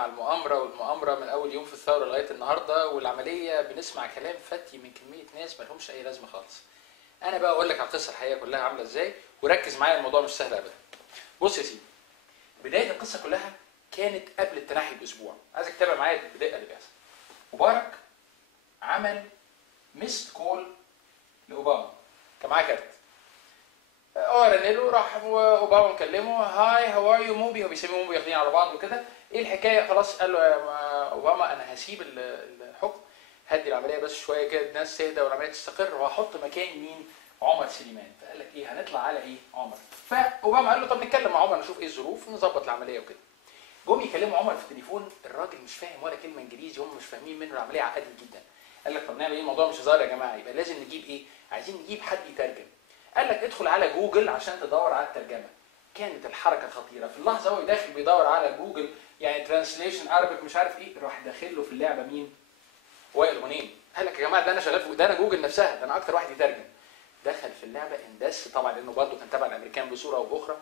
بنتكلم على المؤامره، والمؤامره من اول يوم في الثوره لغايه النهارده، والعمليه بنسمع كلام فتي من كميه ناس ما لهمش اي لازمه خالص. انا بقى اقول لك على القصه الحقيقيه كلها عامله ازاي، وركز معايا الموضوع مش سهل ابدا. بص يا سيدي، بدايه القصه كلها كانت قبل التنحي باسبوع. عايزك تتابع معايا البدايه اللي بيحصل. مبارك عمل ميست كول لاوباما، كان معاه كارت. رن له، راح اوباما مكلمه، هاي هاو ار يو موبي، هو بيسميه موبي، واخدين على بعض وكده. ايه الحكايه؟ خلاص قال له يا اوباما انا هسيب الحكم، هدي العمليه بس شويه كده الناس تهدى والعمليه تستقر، وهحط مكان مين؟ عمر سليمان. فقال لك ايه، هنطلع على ايه؟ عمر. فاوباما قال له طب نتكلم مع عمر نشوف ايه الظروف نظبط العمليه وكده. جم يكلموا عمر في التليفون، الراجل مش فاهم ولا كلمه انجليزي، هم مش فاهمين منه، العمليه عقدت جدا. قال لك طب نعمل ايه؟ الموضوع مش هزار يا جماعه، يبقى لازم نجيب ايه؟ عايزين نجيب حد يترجم. قال لك ادخل على جوجل عشان تدور على الترجمه. كانت الحركه خطيره، في اللحظه هو داخل بيدور على جوجل يعني ترانسليشن عربي مش عارف ايه، راح داخل له في اللعبه مين؟ وائل غنيم. قال لك يا جماعه ده انا شغال في، ده انا جوجل نفسها، ده انا اكتر واحد يترجم. دخل في اللعبه اندس طبعا، لانه برضه كان تبع الامريكان بصوره او باخرى،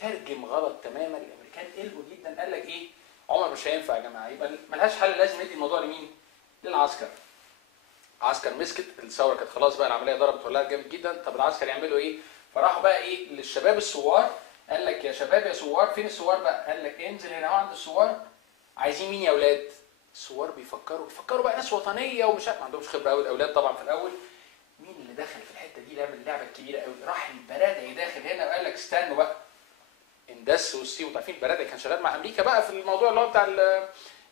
ترجم غلط تماما. الامريكان قلقوا جدا، قال لك ايه؟ عمر مش هينفع يا جماعه، يبقى ملهاش حل، لازم ندي الموضوع لمين؟ للعسكر. عسكر مسكت الثوره، كانت خلاص بقى العمليه ضربت ولعت جامد جدا. طب العسكر يعملوا ايه؟ فراحوا بقى ايه للشباب الثوار، قال لك يا شباب يا ثوار، فين الثوار بقى؟ قال لك انزل هنا عند الثوار، عايزين مين يا اولاد؟ الثوار بيفكروا بقى ناس وطنيه ومش ما عندهمش خبره قوي الاولاد طبعا في الاول. مين اللي دخل في الحته دي لعب اللعبه الكبيره قوي؟ راح البرادعي داخل هنا وقال لك استنوا بقى. اندس والسي، وانتوا عارفين البرادعي كان شغال مع امريكا بقى في الموضوع اللي هو بتاع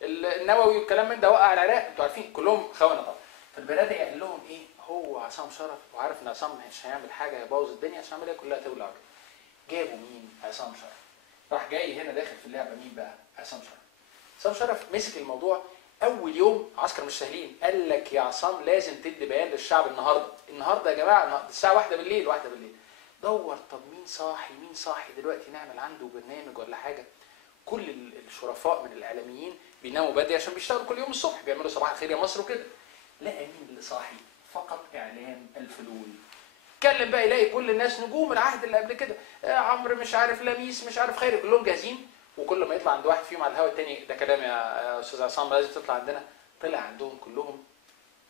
النووي والكلام من ده، وقع العراق، انتوا عارفين كلهم خونه طبعا. فالبرادعي قال لهم ايه؟ هو عصام شرف، وعارف ان عصام مش هيعمل حاجه يبوظ الدنيا عشان العمليه كلها تولع كده. جابوا مين؟ عصام شرف. راح جاي هنا داخل في اللعبه مين بقى؟ عصام شرف. عصام شرف مسك الموضوع. اول يوم عسكر مش سهلين، قال لك يا عصام لازم تدي بيان للشعب النهارده يا جماعه، الساعه 1 بالليل. دور طب مين صاحي دلوقتي نعمل عنده برنامج ولا حاجه. كل الشرفاء من الاعلاميين بيناموا بدري عشان بيشتغلوا كل يوم الصبح، بيعملوا صباح الخير يا مصر وكده. لقى مين اللي صاحي؟ فقط اعلام الفلول. اتكلم بقى يلاقي كل الناس نجوم العهد اللي قبل كده، عمرو مش عارف، لميس مش عارف، خيري، كلهم جاهزين. وكل ما يطلع عند واحد فيهم على الهواء الثاني، ده كلام يا استاذ عصام لازم تطلع عندنا، طلع عندهم كلهم.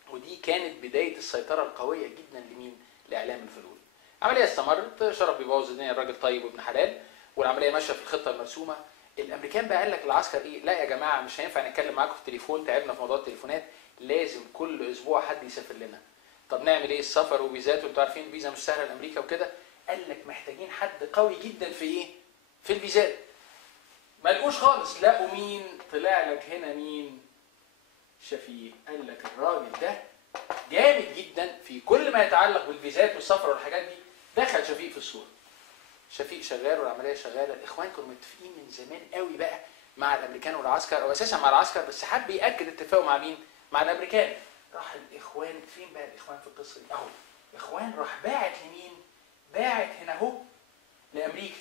ودي كانت بدايه السيطره القويه جدا لمين؟ لاعلام الفلول. عمليه استمرت، شرف بيبوظ الدنيا، الراجل طيب وابن حلال، والعمليه ماشيه في الخطه المرسومه. الامريكان بقى قال لك للعسكر ايه؟ لا يا جماعه مش هينفع نتكلم معاكم في التليفون، تعبنا في موضوع التليفونات، لازم كل اسبوع حد يسافر لنا. طب نعمل ايه؟ السفر وفيزات، وانتوا عارفين الفيزا مش سهله لامريكا وكده. قال لك محتاجين حد قوي جدا في ايه؟ في الفيزات. ما لقوش خالص، لقوا مين؟ طلع لك هنا مين؟ شفيق. قال لك الراجل ده جامد جدا في كل ما يتعلق بالفيزات والسفر والحاجات دي. دخل شفيق في الصوره. شفيق شغال والعمليه شغاله. الاخوان كانوا متفقين من زمان قوي بقى مع الامريكان والعسكر، او اساسا مع العسكر، بس حب ياكد اتفاقه مع مين؟ مع الامريكان. راح الاخوان، فين بقى الاخوان في القصه دي؟ اهو الاخوان راح باعت لمين؟ باعت هنا اهو لامريكا،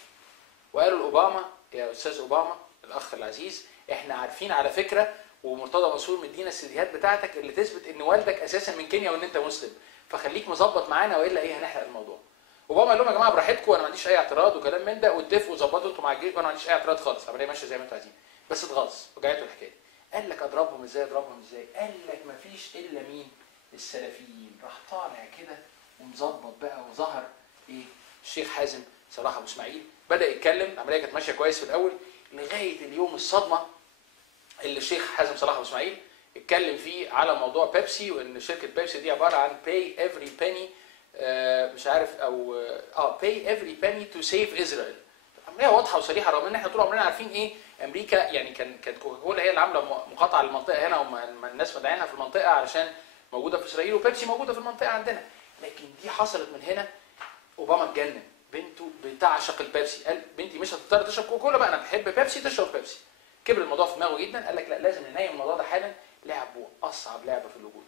وقالوا لاوباما يا استاذ اوباما الاخ العزيز، احنا عارفين على فكره، ومرتضى منصور مدينا السيديهات بتاعتك اللي تثبت ان والدك اساسا من كينيا وان انت مسلم، فخليك مظبط معانا والا ايه هنحرق الموضوع. اوباما قال لهم يا جماعه براحتكم، انا ما عنديش اي اعتراض وكلام من ده، واتفقوا وظبطوا انتوا مع الجيش، وانا ما عنديش اي اعتراض خالص، العمليه ماشيه زي ما انتوا عايزين. بس اتغاظ وجعته الحكايه. قال لك اضربهم ازاي؟ قال لك ما فيش الا مين؟ السلفيين. راح طالع كده ومظبط بقى، وظهر ايه؟ الشيخ حازم صلاح ابو اسماعيل، بدا يتكلم. العمليه كانت ماشيه كويس في الاول لغايه اليوم الصدمه اللي الشيخ حازم صلاح ابو اسماعيل اتكلم فيه على موضوع بيبسي، وان شركه بيبسي دي عباره عن pay every penny، مش عارف، او pay every penny to save Israel. عمليه واضحه وصريحه، رغم ان احنا طول عمرنا عارفين ايه امريكا، يعني كانت كوكاكولا هي اللي عامله مقاطعه للمنطقه هنا، والناس مدعينها في المنطقه علشان موجوده في اسرائيل، وبيبسي موجوده في المنطقه عندنا. لكن دي حصلت من هنا. اوباما اتجنن، بنته بتعشق البيبسي، قال بنتي مش هتضطر تشرب كوكاكولا بقى، انا بحب بيبسي، تشرب بيبسي. كبر الموضوع في دماغه جدا، قال لك لا لازم ننايم الموضوع ده حالا. لعبوا اصعب لعبه في الوجود.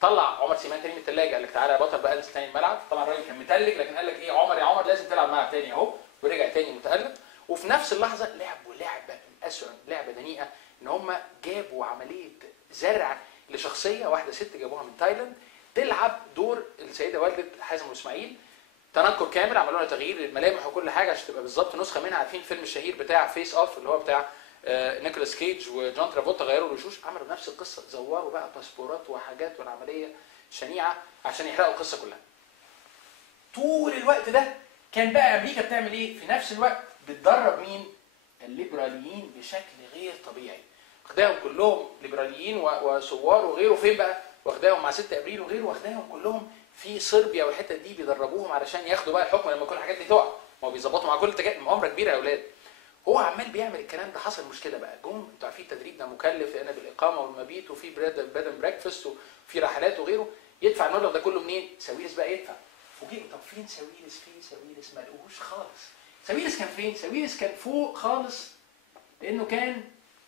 طلع عمر سليمان تاني من الثلاجه، قال لك تعالى يا بطل بقى انزل تاني الملعب. طبعا الراجل كان متلج، لكن قال لك ايه، عمر يا عمر لازم تلعب معاه تاني اهو، ورجع تاني متالق. وفي نفس اللحظه لعبوا لعبه من اسوء لعبه دنيئه، ان هم جابوا عمليه زرع لشخصيه واحده ست، جابوها من تايلاند تلعب دور السيده والده حازم ابو اسماعيل. تنكر كامل، عملوا لها تغيير للملامح وكل حاجه عشان تبقى بالظبط نسخه منها. عارفين الفيلم الشهير بتاع فيس اوف اللي هو بتاع نيكولاس كيج وجون ترافولتا غيروا الوشوش، عملوا نفس القصه، زوروا بقى باسبورات وحاجات والعمليه شنيعه عشان يحرقوا القصه كلها. طول الوقت ده كان بقى امريكا بتعمل ايه؟ في نفس الوقت بتدرب مين؟ الليبراليين بشكل غير طبيعي. واخداهم كلهم ليبراليين وثوار وغيره فين بقى؟ واخداهم مع 6 ابريل وغيره، واخداهم كلهم في صربيا والحته دي بيدربوهم علشان ياخدوا بقى الحكم لما كل الحاجات دي تقع. ما هو بيظبطوا مع كل مؤامره كبيره يا اولاد. هو عمال بيعمل الكلام ده، حصل مشكله بقى، جم انتوا عارفين التدريب ده مكلف لان بالاقامه والمبيت وفي بيد اند بريكفاست وفي رحلات وغيره، يدفع المبلغ ده كله منين؟ ساويرس بقى يدفع. فوجئوا طب فين ساويرس؟ فين ساويرس؟ ما لقوهوش خالص. ساويرس كان فين؟ ساويرس كان فوق خالص لانه كان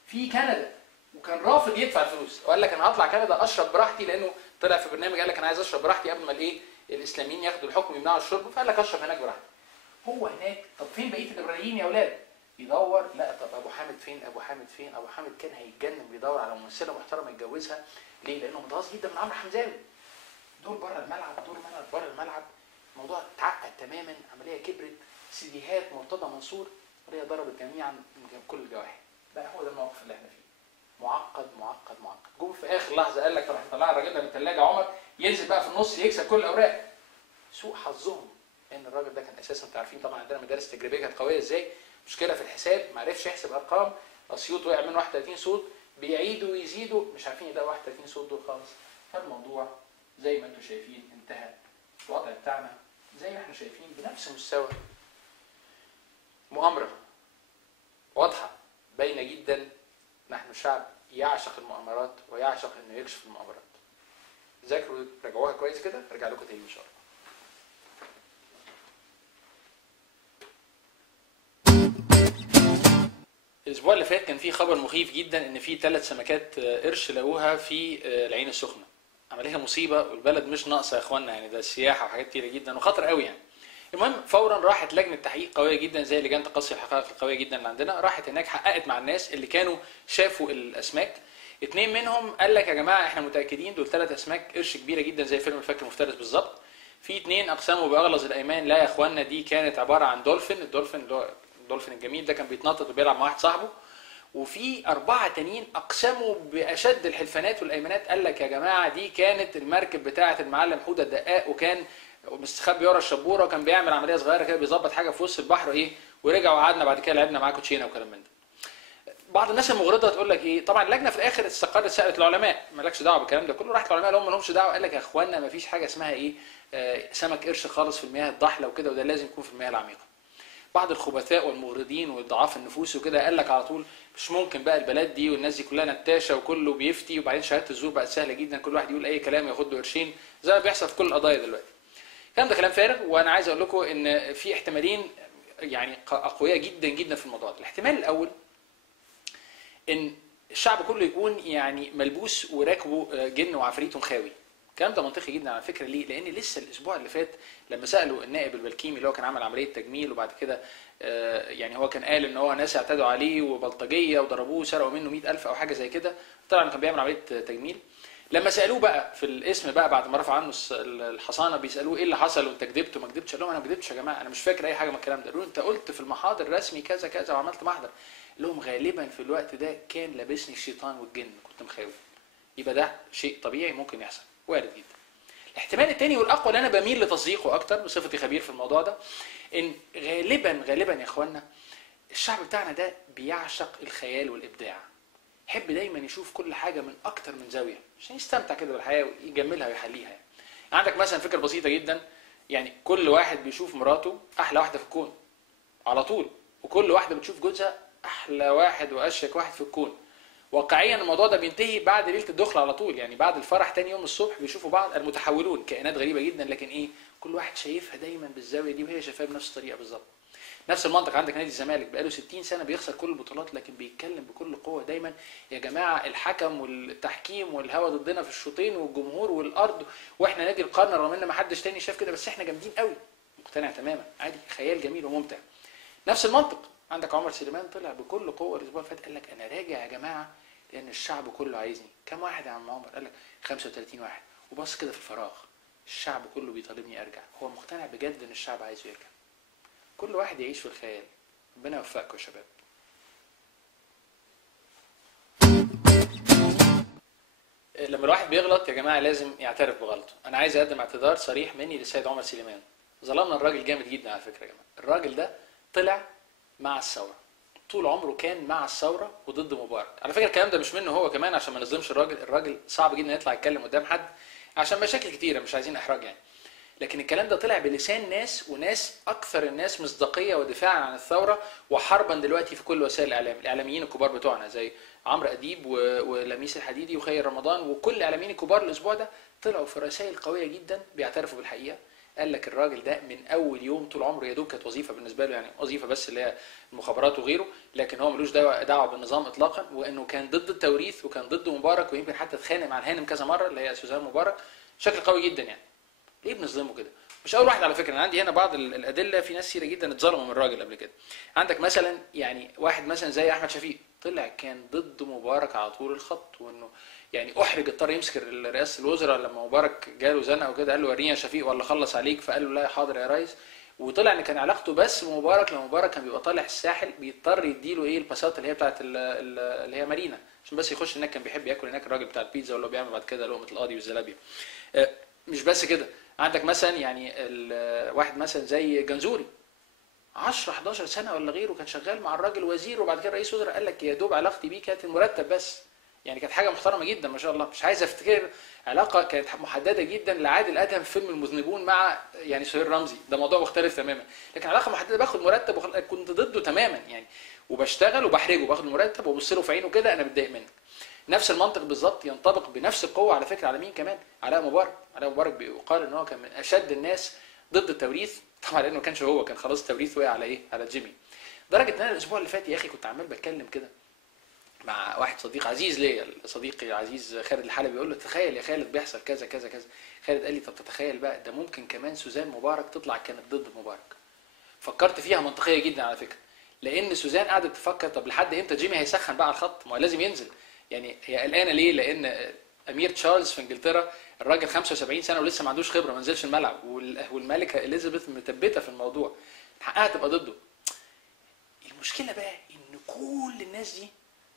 في كندا وكان رافض يدفع الفلوس، وقال لك انا هطلع كندا اشرب براحتي، لانه طلع في برنامج قال لك انا عايز اشرب براحتي قبل ما الايه الاسلاميين ياخدوا الحكم يمنعوا الشرب، فقال لك اشرب هناك براحتي. هو هناك طب فين بقيه الليبراليين يا اولاد؟ يدور، لا طب ابو حامد فين؟ ابو حامد فين؟ ابو حامد كان هيتجنن بيدور على ممثله محترمه يتجوزها، ليه؟ لانه متغاظ جدا من عمرو حمزاوي. دول بره الملعب، دول بره الملعب، الموضوع اتعقد تماما، عمليه كبرت، سيديهات مرتضى منصور، عمليه ضربت جميعا من كل الجواحي. بقى هو ده الموقف اللي احنا فيه. معقد معقد معقد. جم في اخر لحظه قال لك طب احنا طلعنا الراجل ده من الثلاجه عمر ينزل بقى في النص يكسب كل الاوراق. سوء حظهم ان الراجل ده كان اساسا، انتوا عارفين طبعا عندنا مدارس تجريبيه كانت قويه ازاي، مشكله في الحساب ما عرفش يحسب ارقام، اسيوط وقع منه 31 صوت، بيعيدوا ويزيدوا مش عارفين يلاقوا 31 صوت دول خالص. فالموضوع زي ما انتم شايفين انتهى. الوضع بتاعنا زي ما احنا شايفين بنفس مستوى مؤامره واضحه باينه جدا. نحن شعب يعشق المؤامرات ويعشق انه يكشف المؤامرات. ذاكروا راجعوها كويس كده، ارجع لكم تاني ان شاء الله. الاسبوع اللي فات كان في خبر مخيف جدا ان في 3 سمكات قرش لقوها في العين السخنه. عمليه مصيبه والبلد مش ناقصه يا اخوانا، يعني ده سياحه وحاجات كتيره جدا وخطر قوي يعني. المهم فورا راحت لجنه تحقيق قويه جدا زي لجان تقصي الحقائق القويه جدا اللي عندنا، راحت هناك حققت مع الناس اللي كانوا شافوا الاسماك. 2 منهم قال لك يا جماعه احنا متاكدين دول 3 اسماك قرش كبيره جدا زي فيلم الفك المفترس بالظبط. في 2 اقسموا باغلظ الايمان لا يا اخوانا دي كانت عباره عن دولفين، الدولفين الجميل ده كان بيتنطط وبيلعب مع واحد صاحبه. وفي 4 تانيين اقسموا باشد الحلفانات والايمانات، قال لك يا جماعه دي كانت المركب بتاعه المعلم حوده الدقاق، وكان مستخبي ورا الشبوره وكان بيعمل عمليه صغيره كده بيظبط حاجه في وسط البحر ايه، ورجع وقعدنا بعد كده لعبنا معاه كوتشينه وكلام من ده. بعض الناس المغرضه تقول لك ايه، طبعا اللجنه في الاخر استقرت سالت العلماء مالكش دعوه بالكلام ده كله، راحت العلماء لهم مالهمش دعوه، قال لك يا اخوانا ما فيش حاجه اسمها ايه سمك قرش خالص في المياه الضحله وكده، وده لازم يكون في المياه العميقه. بعض الخبثاء والمغرضين وضعاف النفوس وكده قال لك على طول مش ممكن بقى البلد دي والناس دي كلها نتاشه وكله بيفتي، وبعدين شهاده الزور بقت سهله جدا، كل واحد يقول اي كلام ياخد له قرشين زي ما بيحصل في كل القضايا دلوقتي. الكلام ده كلام فارغ، وانا عايز اقول لكم ان في احتمالين يعني اقوياء جدا جدا في الموضوع ده. الاحتمال الاول ان الشعب كله يكون يعني ملبوس وراكبه جن وعفريت ومخاوي. الكلام ده منطقي جدا على فكره، ليه؟ لان لسه الاسبوع اللي فات لما سالوا النائب البلكيمي اللي هو كان عمل عمليه تجميل وبعد كده يعني هو كان قال ان هو ناس اعتدوا عليه وبلطجيه وضربوه وسرقوا منه 100,000 او حاجه زي كده، طلع كان بيعمل عمليه تجميل. لما سالوه بقى في الاسم بقى بعد ما رفع عنه الحصانه بيسالوه ايه اللي حصل وانت كذبت وما كذبتش، قال لهم انا ما كذبتش يا جماعه، انا مش فاكر اي حاجه من الكلام ده. قالوا له انت قلت في المحاضر الرسمي كذا كذا وعملت محضر. قال لهم غالبا في الوقت ده كان لابسني الشيطان والجن كنت مخاوف. يبقى ده شيء طبيعي ممكن يحصل، وارد جدا. الاحتمال الثاني والاقوى اللي انا بميل لتصديقه اكتر بصفتي خبير في الموضوع ده، ان غالبا يا اخوانا الشعب بتاعنا ده بيعشق الخيال والابداع، يحب دايما يشوف كل حاجه من اكتر من زاويه عشان يستمتع كده بالحياه ويجملها ويحليها يعني. عندك مثلا فكره بسيطه جدا، يعني كل واحد بيشوف مراته احلى واحده في الكون على طول، وكل واحده بتشوف جوزها احلى واحد واشيك واحد في الكون. واقعيا الموضوع ده بينتهي بعد ليله الدخل على طول، يعني بعد الفرح تاني يوم الصبح بيشوفوا بعض المتحولون، كائنات غريبه جدا، لكن ايه كل واحد شايفها دايما بالزاويه دي وهي شايفاها بنفس الطريقه بالظبط. نفس المنطق عندك نادي الزمالك بقاله 60 سنه بيخسر كل البطولات، لكن بيتكلم بكل قوه دايما يا جماعه الحكم والتحكيم والهوا ضدنا في الشوطين والجمهور والارض، واحنا نادي القرن رغم ان ما حدش تاني شاف كده، بس احنا جامدين قوي. مقتنع تماما، عادي، خيال جميل وممتع. نفس المنطق عندك عمر سليمان طلع بكل قوه الاسبوع اللي فات قال لك انا راجع يا جماعه لان الشعب كله عايزني. كم واحد يا عم عمر؟ قال لك 35 واحد، وبص كده في الفراغ الشعب كله بيطالبني ارجع. هو مقتنع بجد ان الشعب عايزه يرجع. كل واحد يعيش في الخيال. ربنا يوفقكم يا شباب. لما الواحد بيغلط يا جماعه لازم يعترف بغلطه. انا عايز اقدم اعتذار صريح مني للسيد عمر سليمان. ظلمنا الراجل جامد جدا على فكره يا جماعه. الراجل ده طلع مع الثوره، طول عمره كان مع الثوره وضد مبارك. على فكره الكلام ده مش منه هو كمان، عشان ما نظلمش الراجل. الراجل صعب جدا يطلع يتكلم قدام حد عشان مشاكل كتيره، مش عايزين احراج يعني. لكن الكلام ده طلع بلسان ناس، وناس اكثر الناس مصداقيه ودفاعا عن الثوره وحربا دلوقتي في كل وسائل الاعلام. الاعلاميين الكبار بتوعنا زي عمرو اديب ولميس الحديدي وخير رمضان وكل الاعلاميين الكبار الاسبوع ده طلعوا في رسائل قويه جدا بيعترفوا بالحقيقه. قال لك الراجل ده من اول يوم طول عمره، يا دوب كانت وظيفه بالنسبه له، يعني وظيفه بس اللي هي المخابرات وغيره، لكن هو ملوش دعوه بالنظام اطلاقا، وانه كان ضد التوريث وكان ضد مبارك، ويمكن حتى اتخانق مع الهانم كذا مره اللي هي سوزان مبارك بشكل قوي جدا يعني. ليه بنظلمه كده؟ مش اول واحد على فكره، انا عندي هنا بعض الادله في ناس كتيره جدا اتظلموا من الراجل قبل كده. عندك مثلا يعني واحد مثلا زي احمد شفيق، طلع كان ضد مبارك على طول الخط، وانه يعني احرج اضطر يمسك رئاسه الوزراء لما مبارك جاله زنقه وكده، قال له وريني يا شفيق ولا خلص عليك، فقال له لا حاضر يا ريس. وطلع ان كان علاقته بس بمبارك لما مبارك كان بيبقى طالع الساحل بيضطر يديله ايه الباسات اللي هي بتاعت اللي هي مارينا عشان بس يخش هناك، كان بيحب ياكل هناك الراجل بتاع البيتزا ولا بيعمل بعد كده لقمه القاضي والزلابيه. مش بس كده، عندك مثلا يعني واحد مثلا زي جنزوري 10 11 سنه ولا غيره كان شغال مع الراجل وزير وبعد كده رئيس وزراء. قال لك يا دوب علاقتي بيه كانت المرتب بس، يعني كانت حاجه محترمه جدا ما شاء الله. مش عايز افتكر علاقه كانت محدده جدا لعادل ادهم في فيلم المذنبون مع يعني سهير رمزي، ده موضوع مختلف تماما. لكن علاقه محدده، باخد مرتب كنت ضده تماما يعني، وبشتغل وبحرجه، باخد المرتب وابص له في عينه كده انا متضايق منك. نفس المنطق بالظبط ينطبق بنفس القوه على فكره على مين كمان؟ علاء مبارك. علاء مبارك بيقال ان هو كان من اشد الناس ضد التوريث، طبعا لانه ما كانش هو، كان خلاص التوريث وقع على ايه؟ على جيمي. لدرجه ان انا الاسبوع اللي فات يا اخي كنت عمال بتكلم كده مع واحد صديق عزيز ليا، صديقي العزيز خالد الحلبي، بيقول له تخيل يا خالد بيحصل كذا كذا كذا. خالد قال لي طب تتخيل بقى ده ممكن كمان سوزان مبارك تطلع كانت ضد مبارك. فكرت فيها منطقيه جدا على فكره، لان سوزان قعدت تفكر طب لحد امتى جيمي هيسخن بقى على الخط؟ ما هو لازم ينزل. يعني هي قلقانه ليه؟ لان امير تشارلز في انجلترا الراجل 75 سنه ولسه ما عندوش خبره، ما نزلش الملعب، والملكه اليزابيث مثبته في الموضوع، حقها تبقى ضده. المشكله بقى ان كل الناس دي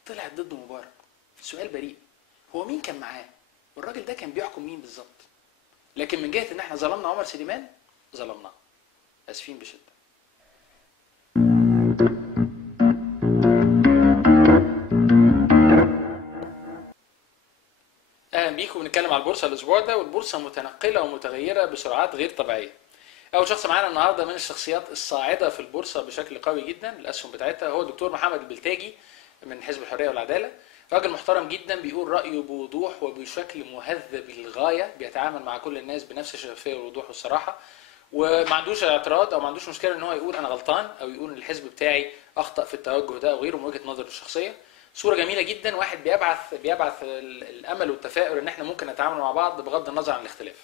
طلعت ضد مبارك. السؤال بريء، هو مين كان معاه؟ والراجل ده كان بيحكم مين بالظبط؟ لكن من جهه ان احنا ظلمنا عمر سليمان، ظلمناه، اسفين بشده. اهلا بيكم. بنتكلم على البورصه الاسبوع ده، والبورصه متنقله ومتغيره بسرعات غير طبيعيه. اول شخص معانا النهارده من الشخصيات الصاعده في البورصه بشكل قوي جدا الاسهم بتاعتها هو الدكتور محمد البلتاجي من حزب الحريه والعداله. راجل محترم جدا، بيقول رايه بوضوح وبشكل مهذب للغايه، بيتعامل مع كل الناس بنفس الشفافيه والوضوح والصراحه، وما عندوش اعتراض او ما عندوش مشكله ان هو يقول انا غلطان او يقول ان الحزب بتاعي اخطا في التوجه ده او غيره من وجهه نظره الشخصيه. صوره جميله جدا، واحد بيبعث الامل والتفاؤل ان احنا ممكن نتعامل مع بعض بغض النظر عن الاختلاف.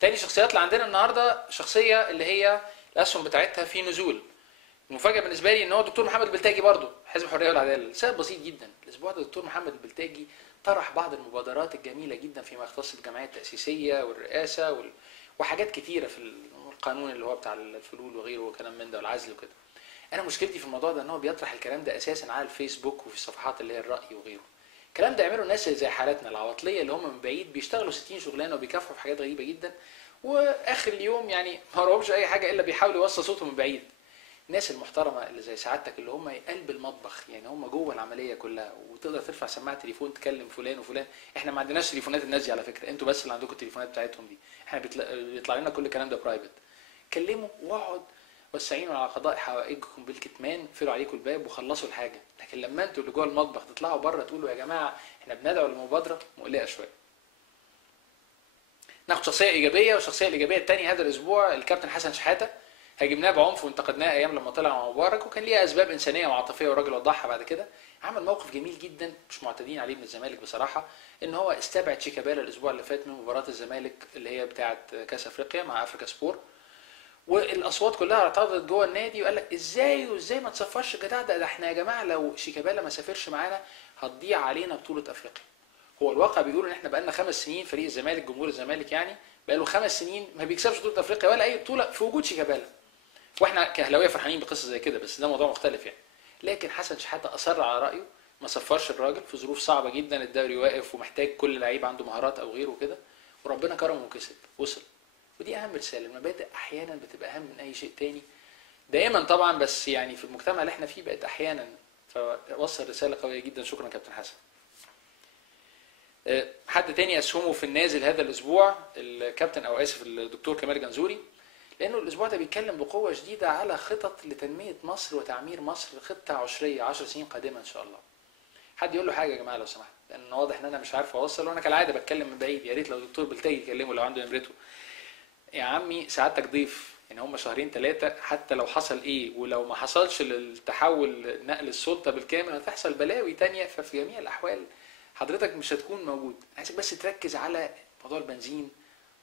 تاني شخصيات اللي عندنا النهارده شخصيه اللي هي الاسهم بتاعتها في نزول. المفاجاه بالنسبه لي ان هو الدكتور محمد البلتاجي برضه حزب الحريه والعداله. السبب بسيط جدا، الاسبوع ده الدكتور محمد البلتاجي طرح بعض المبادرات الجميله جدا فيما يختص بالجمعيات التاسيسيه والرئاسه وحاجات كتيره في القانون اللي هو بتاع الفلول وغيره وكلام من ده والعزل وكده. انا مشكلتي في الموضوع ده ان هو بيطرح الكلام ده اساسا على الفيسبوك وفي الصفحات اللي هي الراي وغيره. الكلام ده يعمله الناس اللي زي حالاتنا العواطليه اللي هم من بعيد بيشتغلوا 60 شغلانه وبيكافحوا في حاجات غريبه جدا، واخر اليوم يعني ما وراهمش اي حاجه الا بيحاولوا يوصلوا صوتهم من بعيد. الناس المحترمه اللي زي سعادتك اللي هم قلب المطبخ، يعني هم جوه العمليه كلها، وتقدر ترفع سماعه تليفون تكلم فلان وفلان. احنا ما عندناش تليفونات الناس دي على فكره، انتوا بس اللي عندكم التليفونات بتاعتهم دي، احنا بيطلع لنا كل الكلام ده برايفت. كلموا واقعد واستعينوا على قضاء حوائجكم بالكتمان، اقفلوا عليكم الباب وخلصوا الحاجه. لكن لما انتوا اللي جوه المطبخ تطلعوا بره تقولوا يا جماعه احنا بندعو للمبادره، مقلقه شويه. ناخد شخصيه ايجابيه، والشخصيه الايجابيه الثانيه هذا الاسبوع الكابتن حسن شحاته. هاجمناه بعنف وانتقدناه ايام لما طلع مع مبارك، وكان ليها اسباب انسانيه وعاطفيه والراجل وضحها بعد كده. عمل موقف جميل جدا مش معتادين عليه من الزمالك بصراحه، ان هو استبعد شيكابالا الاسبوع اللي فات من مباراه الزمالك اللي هي بتاعه كاس افريقيا مع افريكا سبور، والاصوات كلها اعترضت جوه النادي وقال لك ازاي ما تصفرش الجدع ده احنا يا جماعه لو شيكابالا ما سافرش معانا هتضيع علينا بطوله افريقيا. هو الواقع بيقول ان احنا بقالنا 5 سنين فريق الزمالك جمهور الزمالك يعني بقاله 5 سنين ما بيكسبش بطوله افريقيا ولا اي بطوله في وجود شيكابالا، واحنا كاهلاويه فرحانين بقصه زي كده، بس ده موضوع مختلف يعني. لكن حسن شحاته اصر على رايه ما صفرش الراجل في ظروف صعبه جدا، الدوري واقف ومحتاج كل لعيب عنده مهارات او غيره كده، وربنا كرمه وكسب وصل. ودي اهم رساله. المبادئ احيانا بتبقى اهم من اي شيء تاني، دائما طبعا، بس يعني في المجتمع اللي احنا فيه بقت احيانا. فوصل رساله قويه جدا. شكرا كابتن حسن. حد تاني اسهمه في النازل هذا الاسبوع الكابتن او اسف الدكتور كمال جنزوري، لانه الاسبوع ده بيتكلم بقوه شديده على خطط لتنميه مصر وتعمير مصر، خطه عشريه 10 سنين قادمه ان شاء الله. حد يقول له حاجه يا جماعه لو سمحت، لان واضح ان انا مش عارف اوصل، وانا كالعاده بتكلم من بعيد. يا ريت لو الدكتور بلتاجي يكلمه لو عنده نمرته. يا عمي سعادتك ضيف، يعني هم شهرين 3 حتى لو حصل ايه، ولو ما حصلش التحول نقل السلطه بالكامل هتحصل بلاوي تانية، ففي جميع الاحوال حضرتك مش هتكون موجود. عايزك بس تركز على موضوع البنزين،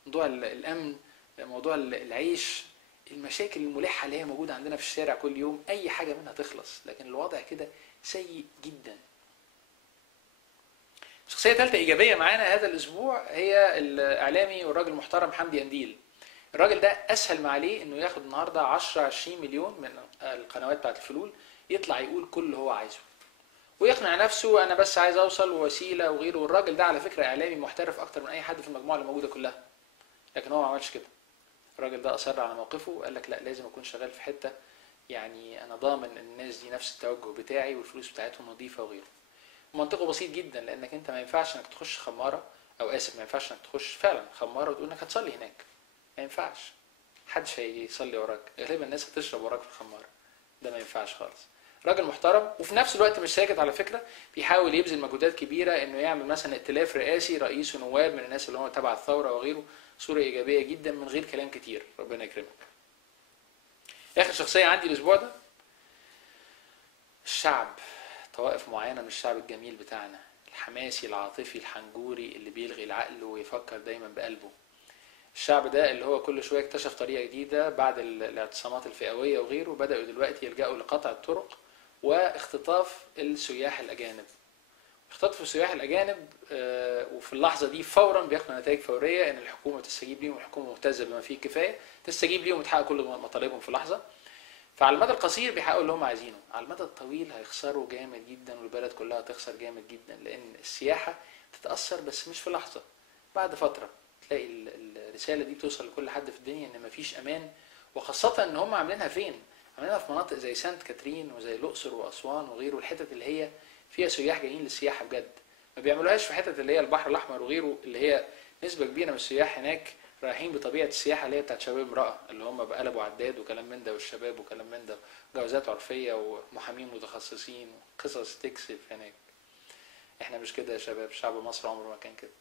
موضوع الامن، موضوع العيش، المشاكل الملحه اللي هي موجوده عندنا في الشارع كل يوم، اي حاجه منها تخلص. لكن الوضع كده سيء جدا. شخصيه ثالثه ايجابيه معانا هذا الاسبوع هي الاعلامي والراجل المحترم حمدي قنديل. الراجل ده اسهل ما عليه انه ياخد النهارده 10-20 مليون من القنوات بتاعت الفلول، يطلع يقول كل اللي هو عايزه ويقنع نفسه انا بس عايز اوصل ووسيله وغيره. والراجل ده على فكره اعلامي محترف اكتر من اي حد في المجموعه اللي موجوده كلها، لكن هو ما عملش كده. الراجل ده اصر على موقفه وقال لك لا، لازم اكون شغال في حته يعني انا ضامن الناس دي نفس التوجه بتاعي والفلوس بتاعتهم نظيفه وغيره. منطقه بسيط جدا، لانك انت ما ينفعش انك تخش خماره، او اسف ما ينفعش انك تخش فعلا خماره وتقول انك هتصلي هناك. ما ينفعش، محدش هيصلي وراك، غالبا الناس هتشرب وراك في الخماره. ده ما ينفعش خالص. راجل محترم وفي نفس الوقت مش ساكت على فكره، بيحاول يبذل مجهودات كبيره انه يعمل مثلا ائتلاف رئاسي رئيس ونواب من الناس اللي هم تبع الثوره وغيره. صوره ايجابيه جدا من غير كلام كتير. ربنا يكرمك. اخر شخصيه عندي الاسبوع ده الشعب، طوائف معينه من الشعب الجميل بتاعنا، الحماسي العاطفي الحنجوري اللي بيلغي العقل ويفكر دايما بقلبه. الشعب ده اللي هو كل شويه اكتشف طريقه جديده بعد الاعتصامات الفئويه وغيره، بداوا دلوقتي يلجأوا لقطع الطرق واختطاف السياح الاجانب. اختطف السياح الاجانب وفي اللحظه دي فورا بياخدوا نتائج فوريه، ان الحكومه تستجيب ليهم، والحكومه ممتازه بما فيه الكفايه تستجيب ليهم وتحقق كل مطالبهم في لحظه. فعلى المدى القصير بيحققوا اللي هم عايزينه، على المدى الطويل هيخسروا جامد جدا، والبلد كلها هتخسر جامد جدا، لان السياحه تتاثر بس مش في لحظه، بعد فتره تلاقي الرساله دي بتوصل لكل حد في الدنيا ان مفيش امان. وخاصه ان هم عاملينها فين؟ عاملينها في مناطق زي سانت كاترين وزي الاقصر واسوان وغيره، الحتت اللي هي فيها سياح جايين للسياحه بجد. ما بيعملوهاش في حتت اللي هي البحر الاحمر وغيره، اللي هي نسبه كبيره من السياح هناك رايحين بطبيعه السياحه اللي هي بتاعت شباب امراه، اللي هم بقلبوا عداد وكلام من ده، والشباب وكلام من ده، جوازات عرفيه ومحامين متخصصين وقصص تكسب هناك. احنا مش كده يا شباب، شعب مصر عمره ما كان كده.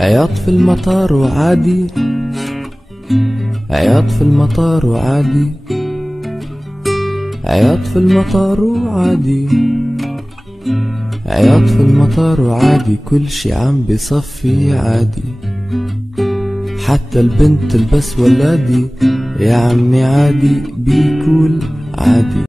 عياط في المطار وعادي، عياط في المطار وعادي، عياط في المطار وعادي، عياط في المطار وعادي، كل شي عم بصفي عادي، حتى البنت تلبس ولادي، يا عمي عادي بيكول عادي.